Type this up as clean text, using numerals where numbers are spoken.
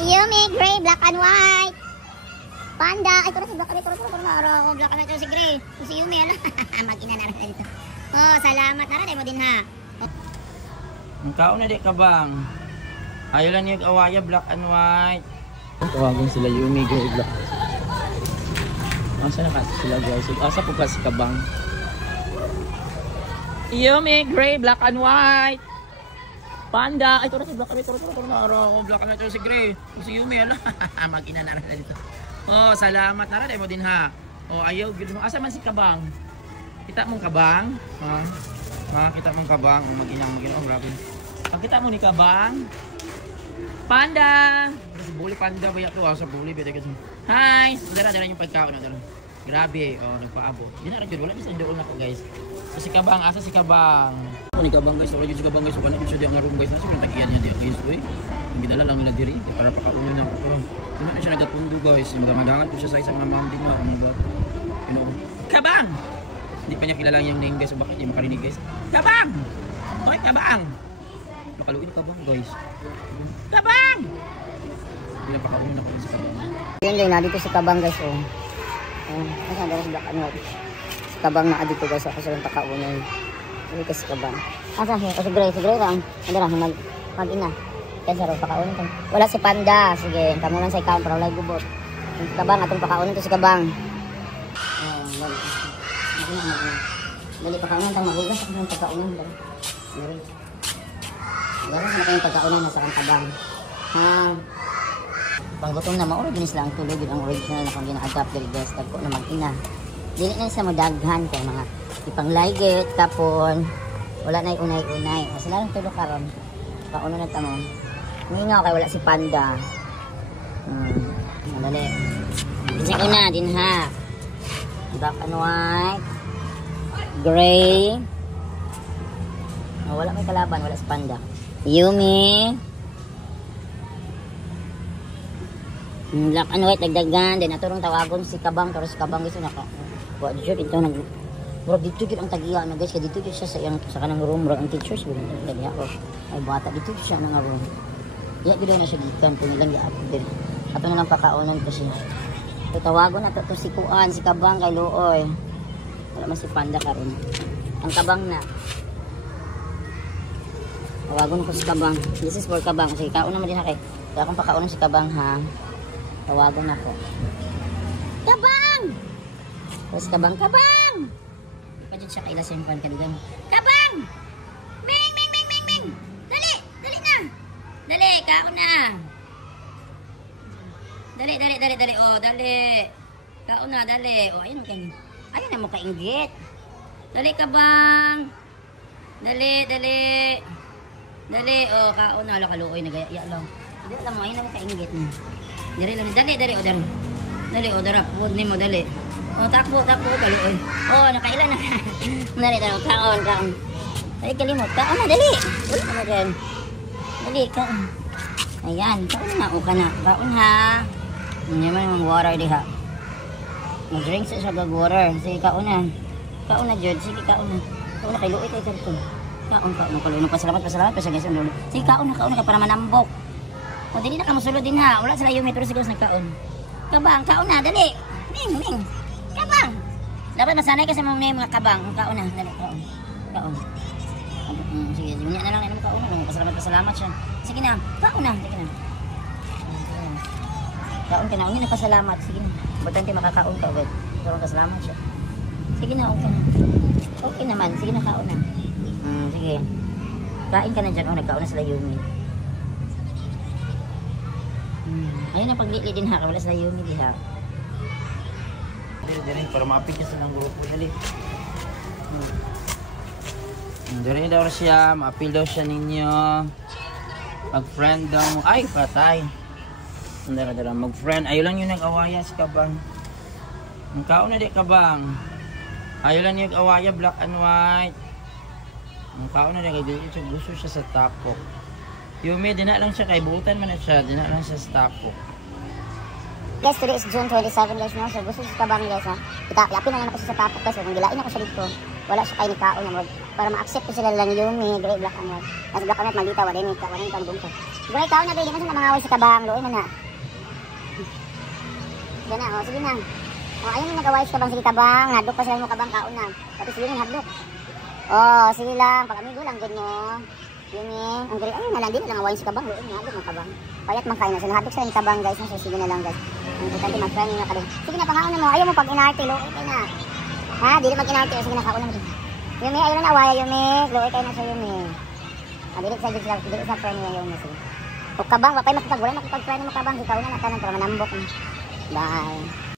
Yumi, gray, black and white. Panda. Ay, ito na si black and white. Ito na black and white. Ito si gray. Ito si Yumi. Mag-ina na rin ito. Oh, salamat na rin mo din ha. Ang kaon na di ka bang? Ayaw lang yung awaya, black and white. Tawagan sila Yumi, gray, black. Asa na kasi sila guys? Asa po kasi ka bang? Yumi, gray, black and white. Panda. Ay, ito na si black and white. Ito na black and white. Ito si gray. Ito si Yumi. Mag-ina na rin ito. Oh, salamat na rin mo din ha. Oh, ayaw. Asa man si kabang? Kita mong kabang? Kita mong kabang. Oh, mag-inang. Oh, grabe. Pagkita mo ni kabang. Panda. Sa buli panda ba ito? Sa buli. Hi. Dara yung pagkaon. Grabe. Oh, nagpaabot. Di na rin yun. Wala din sa doon ako guys. So, si kabang. Asa si kabang? Ano ni kabang guys? Wala yun si kabang guys. So, kanan yun siya di ang room guys. Nasa yung tagiyan niya di. Ang gidala lang nila diri. Para pakaunin na ako. Doon na siya nagatundo guys. Magamadangan ko siya sa isang mga mountain mo. You know. Kabang! Hindi pa niya kilala yung name guys. So bakit hindi makarinig guys? Kabang! Hoy, kabang! Nakaluin na kabang guys. Kabang! Hindi na pakaunin ako sa kabang. Yun din, nandito si kabang guys. Oh. Kasi ang black and white. Si kabang na dito guys. Ako sa yung pakaunin. Hindi kasi kabang. Asa siya? Si gray. Si gray lang. Hindi lang. Mag-ina. Kaya sa rin pakaunin ko. Wala si panda. Sige. Kamu man sa ikaw. Para wala gubot. Si kabang. Atong pakaunin to si kabang. Dali pakaunin. Tang magugas. Ako yung pagkaunin. Dali. Dali na kayong pagkaunin. Nasa kang kabang. Panggutom na ma-organize lang tuloy. Ang original na kung gina-adapt dali guys. Tagko na mag-ina. Dili na sa madaghan ko mga ipang-ligit. Tapon. Wala na yung unay-unay. Kasi lang tulog karon. Pauno na tamon. Ngayon kay wala si panda. Dali. Kasi una din ha. Black and white. Gray. Oh, wala may kalaban. Wala si panda. Yumi. Black and white. Dagdagan. Then naturong tawagon si kabang. Pero si kabang gusto naka. Buat dito. Ito nag. Bro, dito yun ang tagiya na guys. Dito yun siya sa kanang room. Bro, ang teachers. Dali ako. Ay bata. Dito siya ng room. Iya gila na siya gikan. Kung ilang giapod din. Ato na lang pakaunon kasi. Tawagon na to si Kuan. Si kabang kay Looy. Wala man si panda karon. Ang kabang na. Tawagon ko si kabang. This is for kabang. Sige, kauna mo din ha kay. Kaya akong pakaunon si kabang ha. Tawagon ako. Kabang! Tapos kabang. Pwede siya kaila sa yung pan kanilang. Kabang! Ming! Dali! Dali na! Dali! Kauna! Dali! Oh, dali! Kauna, dali! Oh, ayun ang kanya. Ayun na mo kainggit. Dali kabang! Dali! Oh, kauna. Ala kaluoy. Nagaya lang. Dali lang mo. Ayun na mo kainggit. Dali! Oh, dali! Dali! Oh, darap. Huwag ni mo. Dali! Oh, takbo, kaluoy. Oh, nakailan na. Dali, kaon. Dali, kalimot. Kaon na, dali. Wala na dyan. Dali, kaon. Ayan, kaon na. O ka na. Kaon ha. Hindi man yung water di ha. Mag-drink siya gag-water. Sige, kaon na. Kaon na, Jod. Sige, kaon na. Kaon na, kay luoy kayo karito. Kaon. Kaluoy. Pasalamat pa siya guys. Sige, kaon na ka para manambok. O, dali na ka masulod din ha. Wala sila yung metro siguro sa nagkaon. Kabang, kaon na, dali. Ming. Kabang! Dapat masanay kasi mga kabang. Kaon na. Dali, kaon. Sige, niya na lang. Pasalamat siya. Sige na. Kaon na. Kaon ka na. Huwag niya na pasalamat. Sige na. Ba't hindi makakaon ka ulit? Pasalamat siya. Sige na. Okay na. Okay naman. Sige na. Kaon na. Sige. Kain ka na dyan. Nagkaon na sila Yumi. Ayun na paglili din ha. Wala sila Yumi di ha. Dali para maapit niya sa ng grupo dali. Dali daw siya, maapil daw siya ninyo. Mag-friend daw mo. Ay, patay. Dala mag-friend. Ayaw lang yung nag-awaya si kabang. Ang kaon na di kabang. Ayaw lang yung awaya, black and white. Ang kaon na di gusto siya sa tapok. Yumi, di na lang siya kay buutan man na siya. Di na lang siya sa tapok. Guys, today is June 27 guys, no? So gusto sa kabang guys, ha? Yapin na lang ako sa tapok guys. Kung gilain ako siya dito. wala siya kay ni kaon na para ma-accept ko sila lang Yumi, gray black and white. Mas black and white maldita wa din ni kaon ni bungko. Gray kaon na dili man sa mangaway sa kabang, luoy man na. Sige na, oh, sige na. Oh, ayun na nagaway sa kabang, sige kabang, hadlok pa sila mo kabang kaon na. Tapos sige na hadlok. Oh, sige lang, pag amigo lang gud mo. Yumi, ang gray ayun na lang din lang away sa kabang, luoy na hadlok ng kabang. Payat man kayo na sila hadlok sa ni kabang guys, so sige na lang guys. Ang importante mag-friend na karon. Sige na pangaon na mo, ayaw mo pag inarte, luoy kay na. Ha, dili mag-inarte, sige na kaon na mo. Yumi, ayun na away, Yumi, luoy kay na sa Yumi. Dili sa gid sila, dili sa friend niya Yumi sige. O kabang, wapay makipag-wala makipag-friend mo kabang, ikaw na natanan para manambok. Bye.